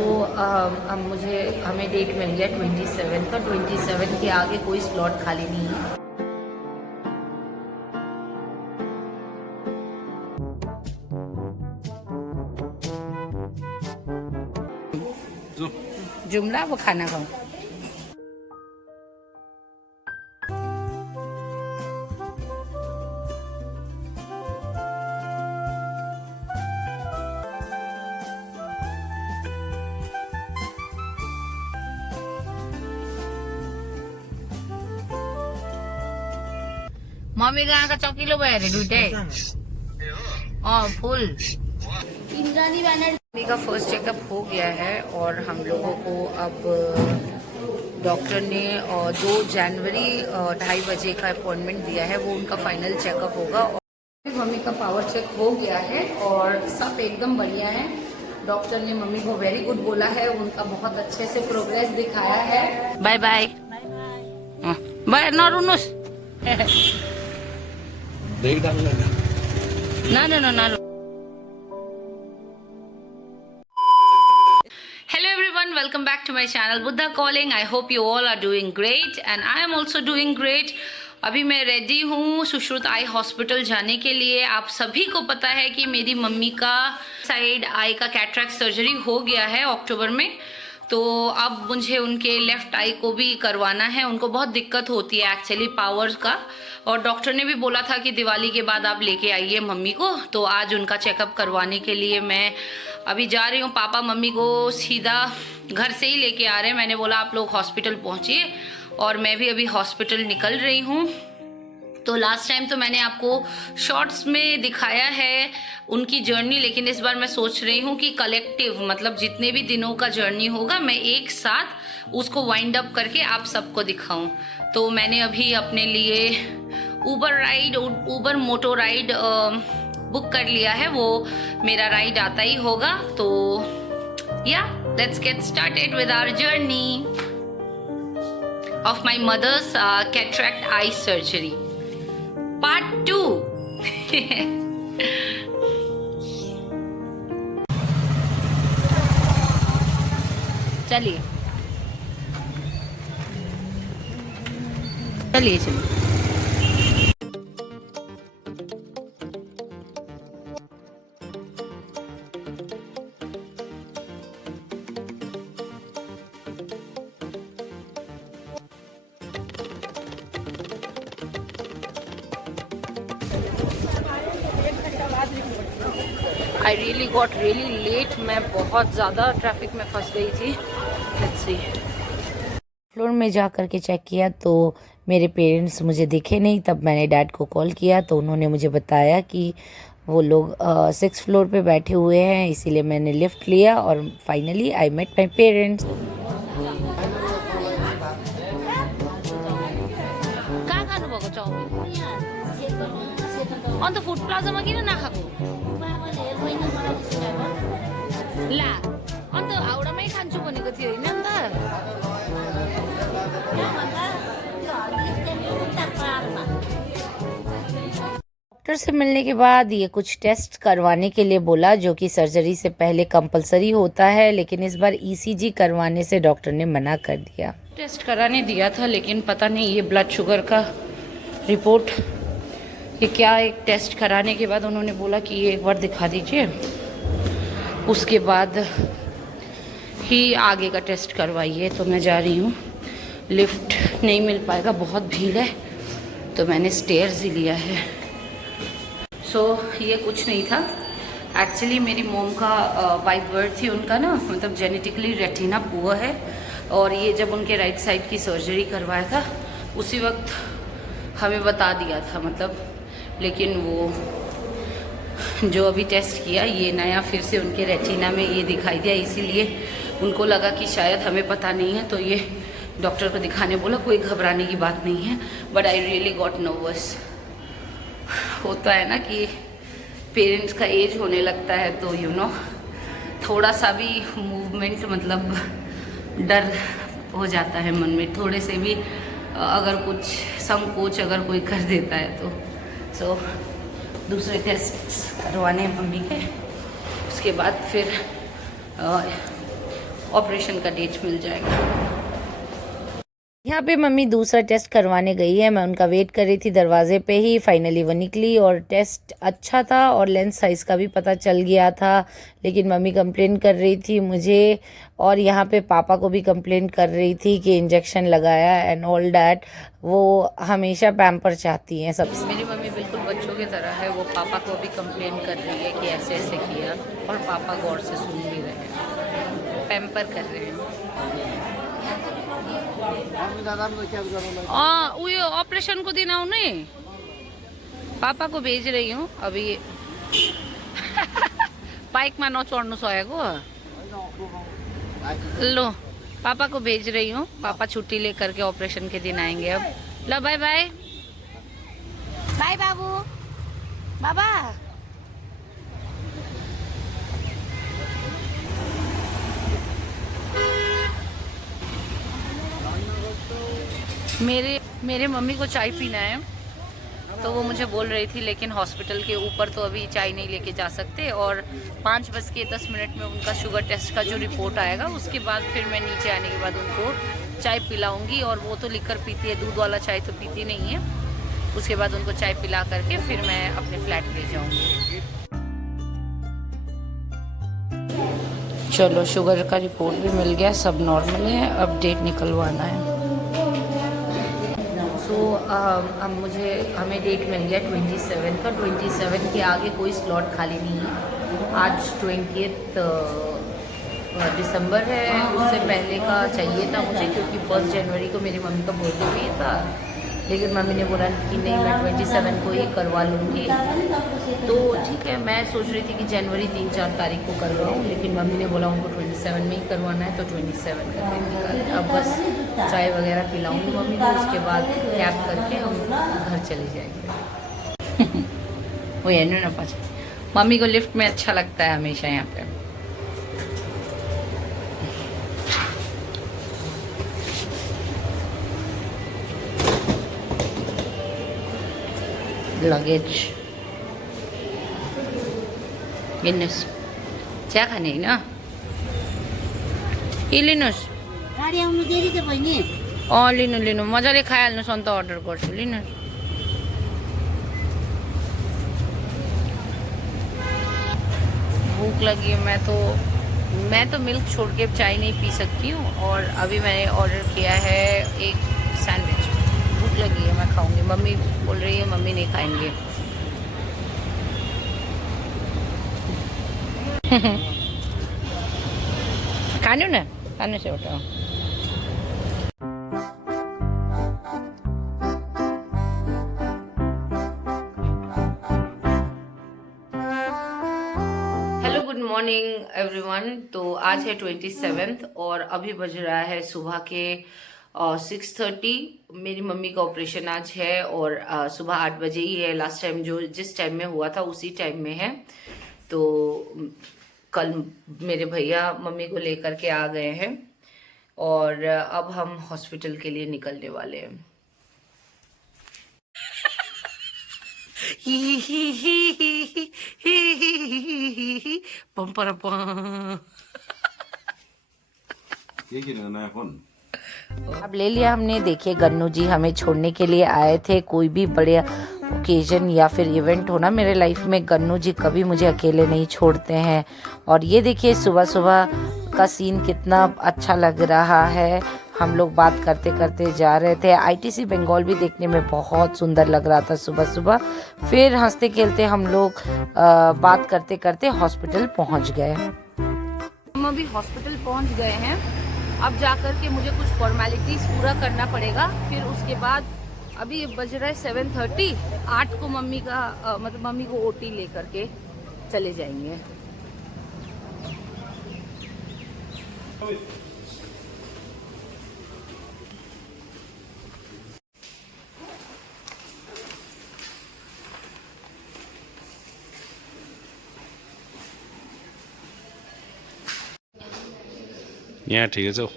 सो हमें डेट मिल गया 27 का। 27 के आगे कोई स्लॉट खाली नहीं है। जुमला वो खाना खाओ। मम्मी कहाँ का चौकीलो भएर दुइटै फुल। इंद्राणी बैनर। मम्मी का फर्स्ट चेकअप हो गया है और हम लोगों को अब डॉक्टर ने 2 जनवरी 2:30 बजे का अपॉइंटमेंट दिया है। वो उनका फाइनल चेकअप होगा। और मम्मी का पावर चेक हो गया है और सब एकदम बढ़िया है। डॉक्टर ने मम्मी को वेरी गुड बोला है। उनका बहुत अच्छे से प्रोग्रेस दिखाया है। Bye bye bye. ना रुनुस देख डालना ना ना ना ना। Hello everyone, welcome back to my channel Buddha Calling. I hope you all are doing great and I am also doing great. अभी मैं रेडी हूँ सुश्रुत आई हॉस्पिटल जाने के लिए। आप सभी को पता है कि मेरी मम्मी का साइड आई का कैटरेक्ट सर्जरी हो गया है अक्टूबर में। तो अब मुझे उनके लेफ्ट आई को भी करवाना है। उनको बहुत दिक्कत होती है एक्चुअली पावर का। और डॉक्टर ने भी बोला था कि दिवाली के बाद आप लेके आइए मम्मी को। तो आज उनका चेकअप करवाने के लिए मैं अभी जा रही हूँ। पापा मम्मी को सीधा घर से ही लेके आ रहे हैं। मैंने बोला आप लोग हॉस्पिटल पहुँचिए और मैं भी अभी हॉस्पिटल निकल रही हूँ। तो लास्ट टाइम तो मैंने आपको शॉर्ट्स में दिखाया है उनकी जर्नी, लेकिन इस बार मैं सोच रही हूँ कि कलेक्टिव मतलब जितने भी दिनों का जर्नी होगा मैं एक साथ उसको वाइंड अप करके आप सबको दिखाऊं। तो मैंने अभी अपने लिए उबर मोटो राइड बुक कर लिया है। वो मेरा राइड आता ही होगा। तो या let's get started with our journey of my mother's cataract eye surgery part 2। चलिए चलिए चलिए। I really got really late. मैं बहुत ज़्यादा ट्रैफिक में फंस गई थी। Let's see. फ्लोर में जा कर के चेक किया तो मेरे पेरेंट्स मुझे दिखे नहीं। तब मैंने डैड को कॉल किया तो उन्होंने मुझे बताया कि वो लोग 6th फ्लोर पे बैठे हुए हैं, इसीलिए मैंने लिफ्ट लिया और finally I met my parents. कहाँ खानुभएको चाउमिन? अन्त फुड प्लाजामा किन नखाएको? ला अन्त हाउडामै खान्छु भनेको थियो होइन नि त? डॉक्टर से मिलने के बाद ये कुछ टेस्ट करवाने के लिए बोला, जो कि सर्जरी से पहले कंपलसरी होता है, लेकिन इस बार ईसीजी करवाने से डॉक्टर ने मना कर दिया। टेस्ट कराने दिया था लेकिन पता नहीं ये ब्लड शुगर का रिपोर्ट ये क्या, एक टेस्ट कराने के बाद उन्होंने बोला कि ये एक बार दिखा दीजिए, उसके बाद ही आगे का टेस्ट करवाइए। तो मैं जा रही हूँ। लिफ्ट नहीं मिल पाएगा, बहुत भीड़ है, तो मैंने स्टेयर्स ही लिया है। सो ये कुछ नहीं था एक्चुअली। मेरी मोम का बाय बर्थ थी उनका ना, मतलब जेनेटिकली रेटिना पुअर है। और ये जब उनके राइट साइड की सर्जरी करवाया था उसी वक्त हमें बता दिया था मतलब, लेकिन वो जो अभी टेस्ट किया ये नया फिर से उनके रेटिना में ये दिखाई दिया, इसीलिए उनको लगा कि शायद हमें पता नहीं है, तो ये डॉक्टर को दिखाने बोला। कोई घबराने की बात नहीं है, but I really got nervous. होता है ना कि पेरेंट्स का एज होने लगता है तो यू नो थोड़ा सा भी मूवमेंट मतलब डर हो जाता है मन में, थोड़े से भी अगर कुछ संकोच अगर कोई कर देता है तो। सो दूसरे टेस्ट करवाने मम्मी के, उसके बाद फिर ऑपरेशन का डेट मिल जाएगा। यहाँ पे मम्मी दूसरा टेस्ट करवाने गई है, मैं उनका वेट कर रही थी दरवाजे पे ही। फाइनली वो निकली और टेस्ट अच्छा था और लेंस साइज़ का भी पता चल गया था। लेकिन मम्मी कंप्लेन कर रही थी मुझे, और यहाँ पे पापा को भी कंप्लेन कर रही थी कि इंजेक्शन लगाया एंड ऑल डैट। वो हमेशा पैम्पर चाहती हैं सबसे। मेरी मम्मी बिल्कुल बच्चों की तरह है, वो पापा को भी कंप्लेन कर रही है कि ऐसे ऐसे किया, और पापा गौर से सुन भी रहे हैं, पैम्पर कर रहे हैं। उयो ऑपरेशन को दिन आऊ नहीं, पापा को भेज रही हूँ अभी। बाइक में न चढ़नु सकेको, लो पापा को भेज रही हूँ। पापा छुट्टी लेकर के ऑपरेशन के दिन आएंगे अब। लो बाय बाय बाय बाबू बाबा। मेरे मम्मी को चाय पीना है, तो वो मुझे बोल रही थी, लेकिन हॉस्पिटल के ऊपर तो अभी चाय नहीं लेके जा सकते, और 5:10 में उनका शुगर टेस्ट का जो रिपोर्ट आएगा उसके बाद फिर मैं नीचे आने के बाद उनको चाय पिलाऊंगी। और वो तो लिकर पीती है, दूध वाला चाय तो पीती नहीं है। उसके बाद उनको चाय पिला करके फिर मैं अपने फ्लैट ले जाऊंगी। चलो शुगर का रिपोर्ट भी मिल गया, सब नॉर्मल है, अब डेट निकलवाना है। तो हमें डेट मिल गया 27 का। 27 के आगे कोई स्लॉट खाली नहीं है। आज 20 दिसंबर है, उससे पहले का चाहिए था मुझे, क्योंकि 1 जनवरी को मेरी मम्मी का बर्थडे भी था। लेकिन मम्मी ने बोला कि नहीं, मैं 27 को ही करवा लूँगी। तो ठीक है, मैं सोच रही थी कि जनवरी 3-4 तारीख को करवाऊँ, लेकिन मम्मी ने बोला उनको 27 में ही करवाना है, तो 27 का दिन निकाल। अब बस चाय वगैरह पिलाऊंगी मम्मी को, उसके बाद कैब करके हम घर चले जाएंगे। वो ये ना पास मम्मी को लिफ्ट में अच्छा लगता है हमेशा यहाँ पे। लगेज लिनुहोस्, चिया खाने होइन? ए लिनुहोस्, गाडी आउनु देरी छ बहिनी। लिनु मजाले खाइहाल्नुहोस्, अन्त अर्डर गर्छु, लिनुहोस्। भूख लगी है, मैं तो मिल्क छोड़ के चाय नहीं पी सकती हूँ। और अभी मैंने ऑर्डर किया है एक सैंडविच। भूख लगी है, मैं खाऊंगी। मम्मी बोल रही है मम्मी नहीं खाएंगे। खाने ना, खाने से उठाओ। Hello good morning everyone. तो आज है 27 और अभी बज रहा है सुबह के 6:30। मेरी मम्मी का ऑपरेशन आज है और सुबह 8 बजे ही है। लास्ट टाइम जिस टाइम में हुआ था उसी टाइम में है। तो कल मेरे भैया मम्मी को लेकर के आ गए हैं और अब हम हॉस्पिटल के लिए निकलने वाले हैं। अब ले लिया हमने। देखिए गन्नू जी हमें छोड़ने के लिए आए थे। कोई भी बड़े ओकेजन या फिर इवेंट हो ना मेरे लाइफ में, गन्नू जी कभी मुझे अकेले नहीं छोड़ते हैं। और ये देखिए सुबह सुबह का सीन कितना अच्छा लग रहा है। हम लोग बात करते करते जा रहे थे। आईटीसी बंगाल भी देखने में बहुत सुंदर लग रहा था सुबह सुबह। फिर हंसते खेलते हम लोग बात करते करते हॉस्पिटल पहुंच गए। हम अभी हॉस्पिटल पहुंच गए हैं। अब जाकर के मुझे कुछ फॉर्मेलिटीज़ पूरा करना पड़ेगा। फिर उसके बाद अभी बज रहा है 7:30। 8 को मम्मी को ओटी लेकर के चले जाएंगे। यहाँ ठीक है। जाओ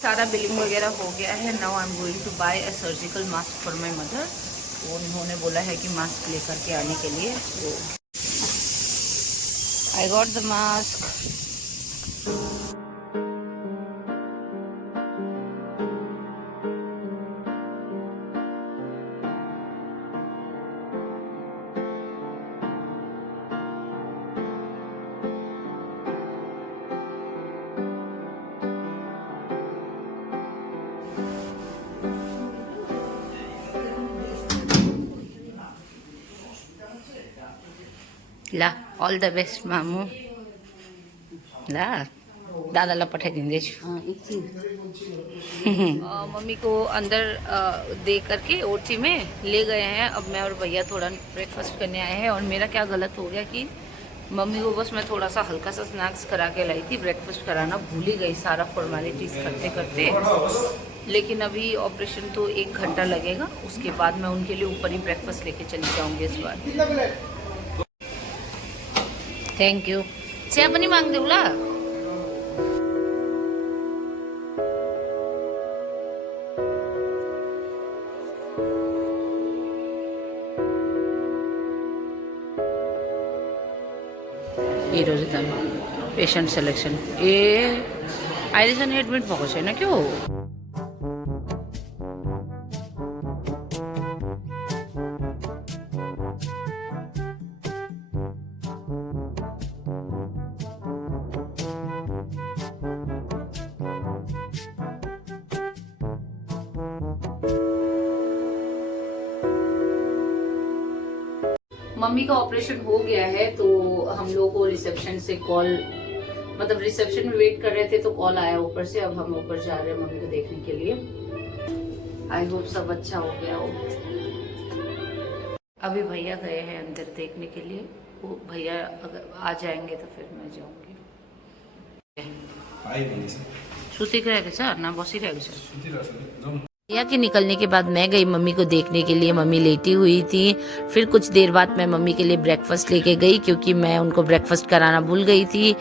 सारा बिलिंग वगैरह हो गया है। Now I am going to buy a surgical mask for my mother. तो उन्होंने बोला है कि मास्क लेकर के आने के लिए, तो आई गॉट द मास्क। ला ऑल द बेस्ट मामू। ला दादालाई पठाइदिँदैछु। मम्मी को अंदर दे करके ओटी में ले गए हैं। अब मैं और भैया थोड़ा ब्रेकफास्ट करने आए हैं। और मेरा क्या गलत हो गया कि मम्मी को बस मैं थोड़ा सा हल्का सा स्नैक्स करा के लाई थी, ब्रेकफास्ट कराना भूल ही गई सारा फॉर्मेलिटीज़ करते करते। लेकिन अभी ऑपरेशन तो 1 घंटा लगेगा, उसके बाद मैं उनके लिए ऊपर ही ब्रेकफास्ट लेके चली जाऊँगी इस बार। Thank you. चिया पनि माग्देऊ ल। हेर त पेसेन्ट सेलेक्सन। ए अहिलेसम्म एडमिट भएको छैन क्या हो? मम्मी का ऑपरेशन हो गया है, तो हम लोगों को रिसेप्शन से कॉल, मतलब रिसेप्शन में वेट कर रहे थे तो कॉल आया ऊपर से। अब हम ऊपर जा रहे हैं मम्मी को देखने के लिए। आई होप सब अच्छा हो गया हो। अभी भैया गए हैं अंदर देखने के लिए। वो भैया अगर आ जाएंगे तो फिर मैं जाऊंगी। सुतिरहेको छ ना बसिरहेको छ? भैया के निकलने के बाद मैं गई मम्मी को देखने के लिए। मम्मी लेटी हुई थी। फिर कुछ देर बाद मैं मम्मी के लिए ब्रेकफास्ट लेके गई, क्योंकि मैं उनको ब्रेकफास्ट कराना भूल गई थी।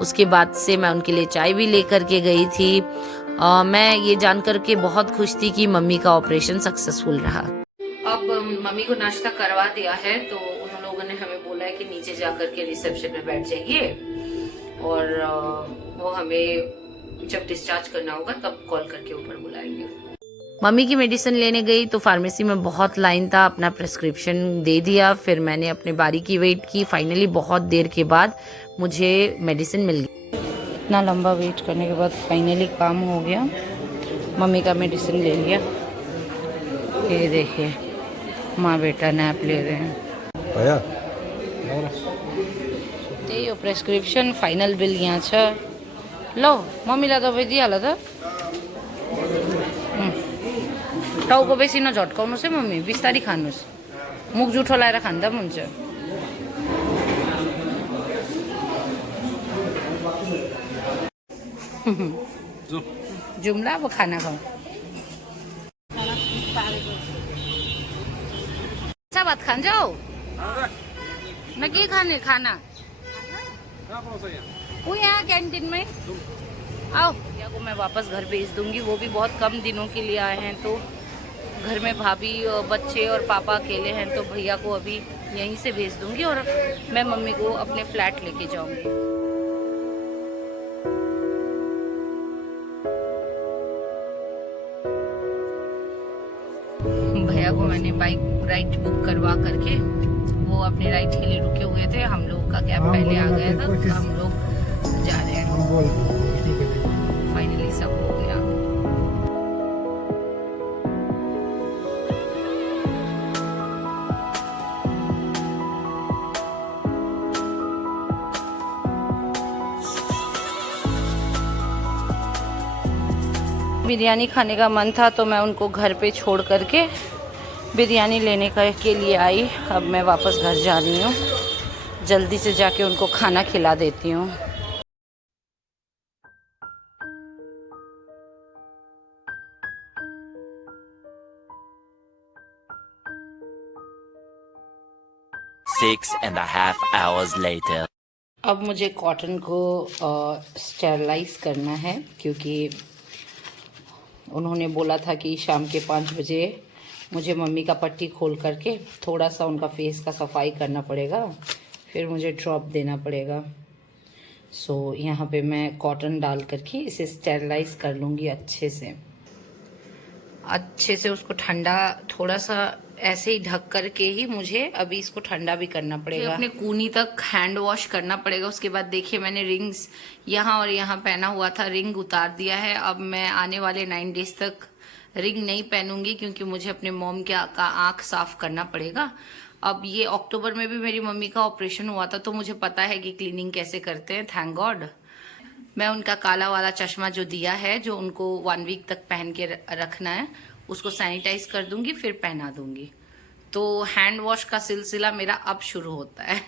उसके बाद से मैं उनके लिए चाय भी लेकर के गई थी। मैं ये जानकर के बहुत खुश थी कि मम्मी का ऑपरेशन सक्सेसफुल रहा। अब मम्मी को नाश्ता करवा दिया है, तो उन लोगों ने हमें बोला है कि नीचे जाकर के रिसेप्शन में बैठ जाइए, और वो हमें जब डिस्चार्ज करना होगा तब कॉल करके ऊपर बुलाएंगे। मम्मी की मेडिसिन लेने गई तो फार्मेसी में बहुत लाइन था। अपना प्रेस्क्रिप्शन दे दिया, फिर मैंने अपने बारी की वेट की। फाइनली बहुत देर के बाद मुझे मेडिसिन मिल गई। इतना लंबा वेट करने के बाद फाइनली काम हो गया। मम्मी का मेडिसिन ले लिया। ये देखिए माँ बेटा नैप ले रहे हैं। त्यही हो प्रेस्क्रिप्सन। फाइनल बिल यहाँ छ। लो मम्मीलाई दबाई दिइहाल त। टाउको बेसी नझट्काउनुहोस् है मम्मी, बिस्तारी खानुहोस्। मुख जुठो लाएर खाँदा पनि हुन्छ। जाउँ ल अब खाना खाउँ। अच्छा भात खान्छौ न? के खाने खाना? वो यहाँ कैंटीन में। आओ भैया को मैं वापस घर भेज दूंगी। वो भी बहुत कम दिनों के लिए आए हैं, तो घर में भाभी और बच्चे और पापा अकेले हैं, तो भैया को अभी यहीं से भेज दूंगी और मैं मम्मी को अपने फ्लैट लेके जाऊंगी। भैया को मैंने बाइक राइड बुक करवा करके, वो अपने राइड के लिए रुके हुए थे। हम लोग का कैब पहले आ गया था, तो हम लोग जा रहे हैं। फाइनली सब हो गया। बिरयानी खाने का मन था, तो मैं उनको घर पे छोड़ करके बिरयानी लेने के लिए आई। अब मैं वापस घर जा रही हूँ। जल्दी से जाके उनको खाना खिला देती हूँ। Six and a half hours later. अब मुझे कॉटन को स्टेरलाइज करना है, क्योंकि उन्होंने बोला था कि शाम के 5 बजे मुझे मम्मी का पट्टी खोल करके थोड़ा सा उनका फेस का सफाई करना पड़ेगा, फिर मुझे ड्रॉप देना पड़ेगा। सो यहाँ पे मैं कॉटन डाल करके इसे स्टेरलाइज कर लूँगी अच्छे से उसको ठंडा, थोड़ा सा ऐसे ही ढक करके ही मुझे अभी इसको ठंडा भी करना पड़ेगा। अपने कूनी तक हैंड वॉश करना पड़ेगा। उसके बाद देखिए मैंने रिंग्स यहाँ और यहाँ पहना हुआ था, रिंग उतार दिया है। अब मैं आने वाले 9 डेज तक रिंग नहीं पहनूंगी क्योंकि मुझे अपने मॉम का आँख साफ करना पड़ेगा। अब ये अक्टूबर में भी मेरी मम्मी का ऑपरेशन हुआ था तो मुझे पता है कि क्लीनिंग कैसे करते हैं, थैंक गॉड। मैं उनका काला वाला चश्मा जो दिया है, जो उनको 1 वीक तक पहन के रखना है, उसको सैनिटाइज कर दूंगी, फिर पहना दूंगी। तो हैंड वॉश का सिलसिला मेरा अब शुरू होता है।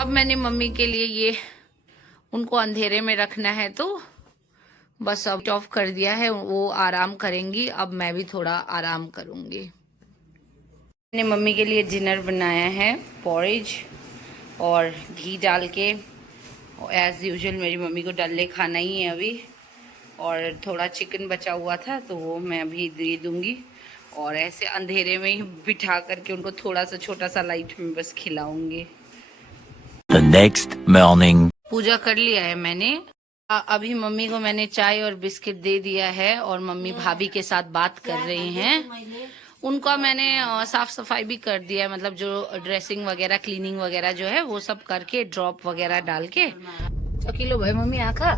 अब मैंने मम्मी के लिए ये उनको अंधेरे में रखना है तो बस अब ऑफ कर दिया है, वो आराम करेंगी। अब मैं भी थोड़ा आराम करूंगी। मैंने मम्मी के लिए डिनर बनाया है, पॉरेज और घी डाल के। एज यूजुअल मेरी मम्मी को डल्ले खाना ही है अभी, और थोड़ा चिकन बचा हुआ था तो वो मैं अभी दे दूंगी। और ऐसे अंधेरे में ही बिठा करके उनको थोड़ा सा छोटा सा लाइट में बस खिलाऊंगी। The next morning. पूजा कर लिया है मैंने। अभी मम्मी को मैंने चाय और बिस्किट दे दिया है और मम्मी भाभी के साथ बात कर रही हैं। उनका मैंने साफ सफाई भी कर दिया है, मतलब जो ड्रेसिंग वगैरह, क्लीनिंग वगैरह जो है वो सब करके, ड्रॉप वगैरह डाल के। चकिलो भाई मम्मी आखा,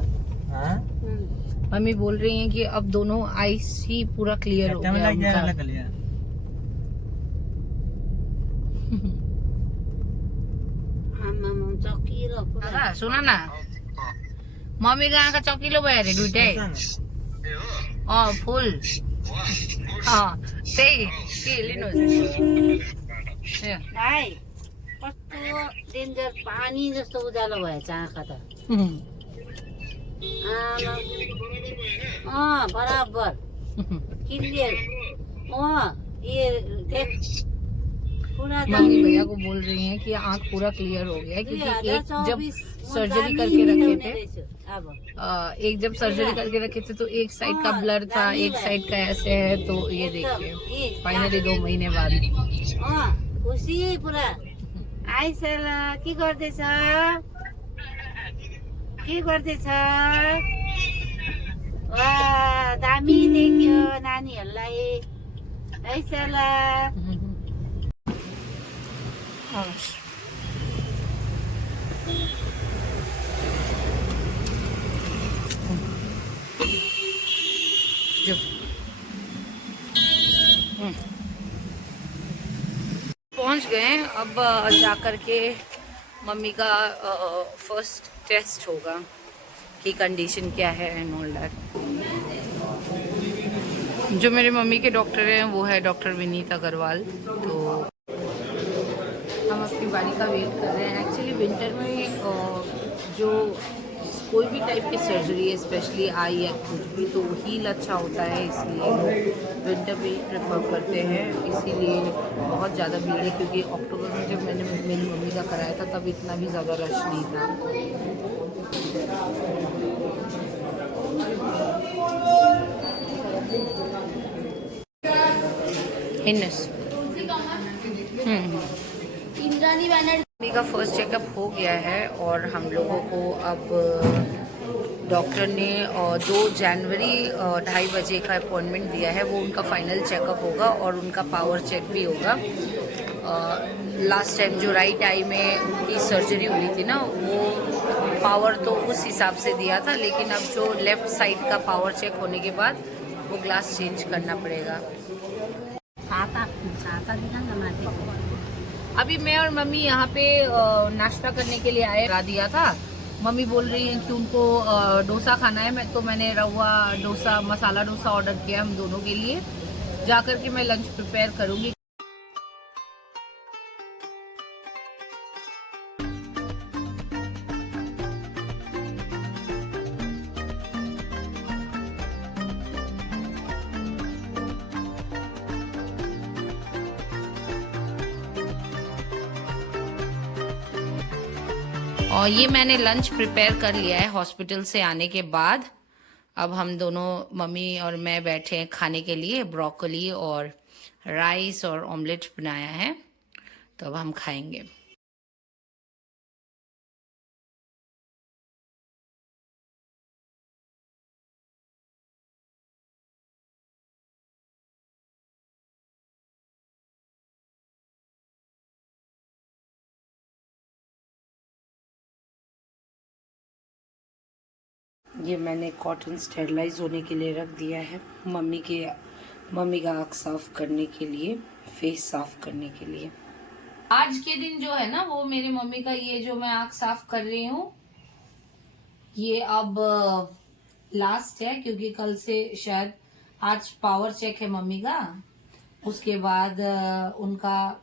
मम्मी बोल रही हैं कि अब दोनों आईस ही पूरा क्लियर हो गया उनका। सुन न मम्मी को आँखा चकिलो भयो अरे दुइटै। फुल त्यही के लिनुहोस्। कस्तो डेन्जर पानी जस्तो उज्यालो भएछ आँखा त। बराबर क्लियर। मम्मी भैया को बोल रही हैं कि आँख पूरा क्लियर हो गया है, क्योंकि एक जब सर्जरी करके रखे थे, जब सर्जरी करके रखे थे तो एक साइड का ब्लर था, एक साइड का ऐसे है। तो ये देखिए फाइनली 2 महीने बाद खुसी पुरा आइसल। के गर्दैछ वाह दामी देखियो नानीहरूलाई आइसल। अब जा कर के मम्मी का फर्स्ट टेस्ट होगा कि कंडीशन क्या है एंड ऑल दैट। जो मेरे मम्मी के डॉक्टर हैं वो है डॉक्टर विनीत अग्रवाल। तो हम अपनी बारी का वेट कर रहे हैं। एक्चुअली विंटर में जो कोई भी टाइप की सर्जरी है, स्पेशली आई या कुछ भी, तो हील अच्छा होता है, इसलिए विंटर में प्रेफर करते हैं। इसीलिए बहुत ज़्यादा भीड़ है, क्योंकि अक्टूबर में जब मैंने मेरी मम्मी का कराया था तब इतना भी ज़्यादा रश नहीं था। इंद्रानी बैनर्जी का फर्स्ट चेकअप हो गया है और हम लोगों को अब डॉक्टर ने 2 जनवरी 2:30 बजे का अपॉइंटमेंट दिया है। वो उनका फाइनल चेकअप होगा और उनका पावर चेक भी होगा। लास्ट टाइम जो राइट आई में उनकी सर्जरी हुई थी ना, वो पावर तो उस हिसाब से दिया था, लेकिन अब जो लेफ्ट साइड का पावर चेक होने के बाद वो ग्लास चेंज करना पड़ेगा। अभी मैं और मम्मी यहाँ पे नाश्ता करने के लिए आए, दिया था। मम्मी बोल रही हैं कि उनको डोसा खाना है, तो मैंने रवा डोसा, मसाला डोसा ऑर्डर किया हम दोनों के लिए। जाकर के मैं लंच प्रिपेयर करूँगी। और ये मैंने लंच प्रिपेयर कर लिया है हॉस्पिटल से आने के बाद। अब हम दोनों, मम्मी और मैं, बैठे हैं खाने के लिए। ब्रोकली और राइस और ऑमलेट बनाया है, तो अब हम खाएंगे। ये मैंने कॉटन स्टेरलाइज होने के लिए रख दिया है, मम्मी का आँख साफ करने के लिए, फेस साफ करने के लिए। आज के दिन जो है ना, वो मेरी मम्मी का ये जो मैं आँख साफ कर रही हूँ, ये अब लास्ट है, क्योंकि कल से शायद आज पावर चेक है मम्मी का। उसके बाद उनका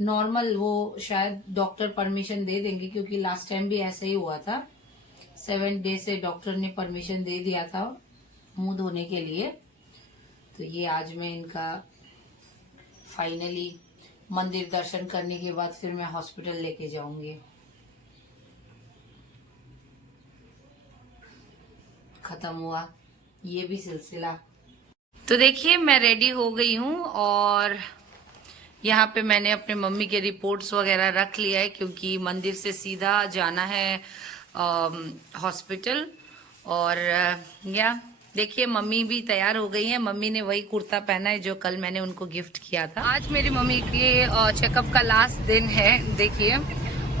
नॉर्मल, वो शायद डॉक्टर परमिशन दे देंगे, क्योंकि लास्ट टाइम भी ऐसा ही हुआ था। 7 डे से डॉक्टर ने परमिशन दे दिया था मुंह धोने के लिए। तो ये आज मैं इनका फाइनली मंदिर दर्शन करने के बाद फिर मैं हॉस्पिटल लेके जाऊंगी। खत्म हुआ ये भी सिलसिला। तो देखिए मैं रेडी हो गई हूँ और यहाँ पे मैंने अपने मम्मी के रिपोर्ट्स वगैरह रख लिया है, क्योंकि मंदिर से सीधा जाना है हॉस्पिटल। और या देखिए मम्मी भी तैयार हो गई हैं। मम्मी ने वही कुर्ता पहना है जो कल मैंने उनको गिफ्ट किया था। आज मेरी मम्मी के चेकअप का लास्ट दिन है, देखिए।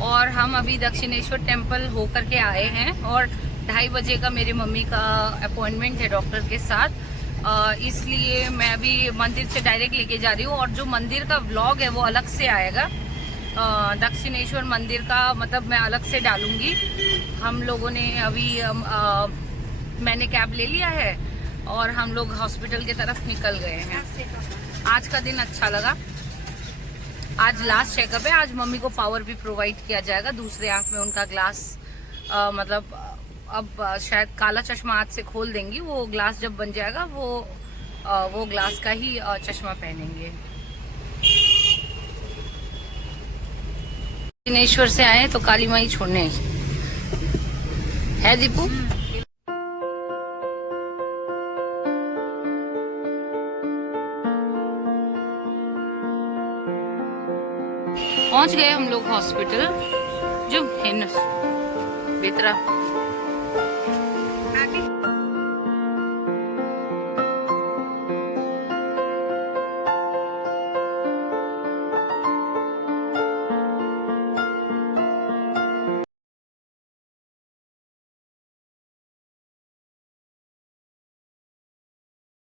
और हम अभी दक्षिणेश्वर टेम्पल होकर के आए हैं और 2:30 बजे का मेरी मम्मी का अपॉइंटमेंट है डॉक्टर के साथ। इसलिए मैं अभी मंदिर से डायरेक्ट लेके जा रही हूँ, और जो मंदिर का व्लॉग है वो अलग से आएगा। दक्षिणेश्वर मंदिर का मतलब मैं अलग से डालूंगी। हम लोगों ने अभी मैंने कैब ले लिया है और हम लोग हॉस्पिटल की तरफ निकल गए हैं। आज का दिन अच्छा लगा। आज लास्ट चेकअप है। आज मम्मी को पावर भी प्रोवाइड किया जाएगा। दूसरे आंख में उनका ग्लास मतलब अब शायद काला चश्मा आज से खोल देंगी। वो ग्लास जब बन जाएगा वो ग्लास का ही चश्मा पहनेंगे। दक्षिणेश्वर से आए तो काली माई छोड़ने है दीपू। पहुंच गए हम लोग हॉस्पिटल जो है बेतरा।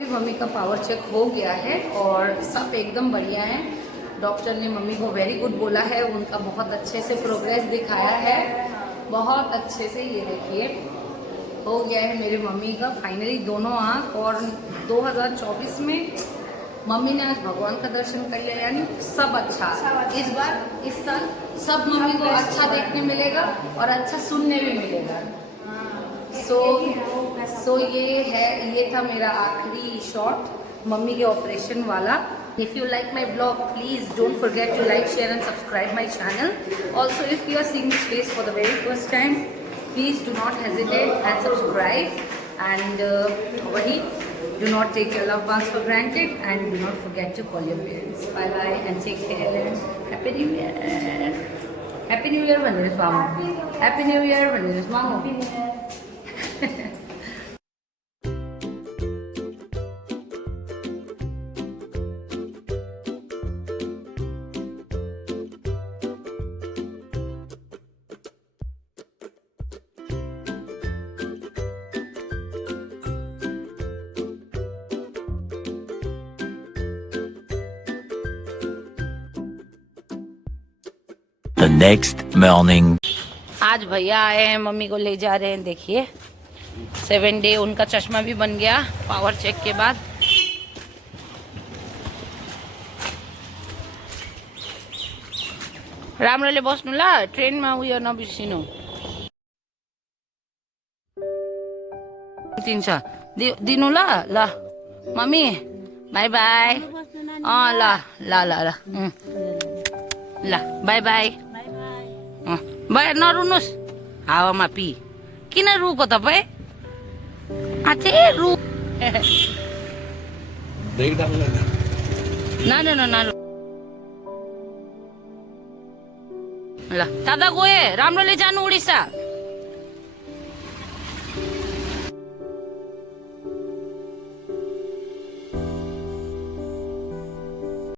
मम्मी का पावर चेक हो गया है और सब एकदम बढ़िया है। डॉक्टर ने मम्मी को वेरी गुड बोला है, उनका बहुत अच्छे से प्रोग्रेस दिखाया है, बहुत अच्छे से। ये देखिए हो गया है मेरी मम्मी का फाइनली दोनों आँख। और 2024 में मम्मी ने आज भगवान का दर्शन कर लिया, यानी सब अच्छा। इस बार इस साल सब मम्मी को अच्छा देखने मिलेगा और अच्छा सुनने भी मिलेगा। सो ये था मेरा आखिरी शॉट मम्मी के ऑपरेशन वाला। If you like my vlog, please don't forget to like, share and subscribe my channel. Also, if you are seeing this face for the very first time, please do not hesitate and subscribe. And do not take your loved ones for granted, and do not forget to call your parents. Bye bye and take care. Happy New Year. Happy New Year, Vanessa Mamo. Happy New Year, Vanessa Mamo. Happy New Year. The next morning. आज भैया आए हैं, mummy को ले जा रहे हैं। देखिए 7 डे उनका चश्मा भी बन गया पावर चेक के बाद। राम्रोले बस्नु ल, ट्रेनमा उयो नबिर्सिनु। दिन्छ दिनु ल। ल मम्मी बाई बाई। ल ल ल ल ल बाई बाई। बाई नरुनुहोस्, हावामा पी। किन रुको तपाईँ? आथे रु न ल दादा गए, राम्रोले जानु उडिसा।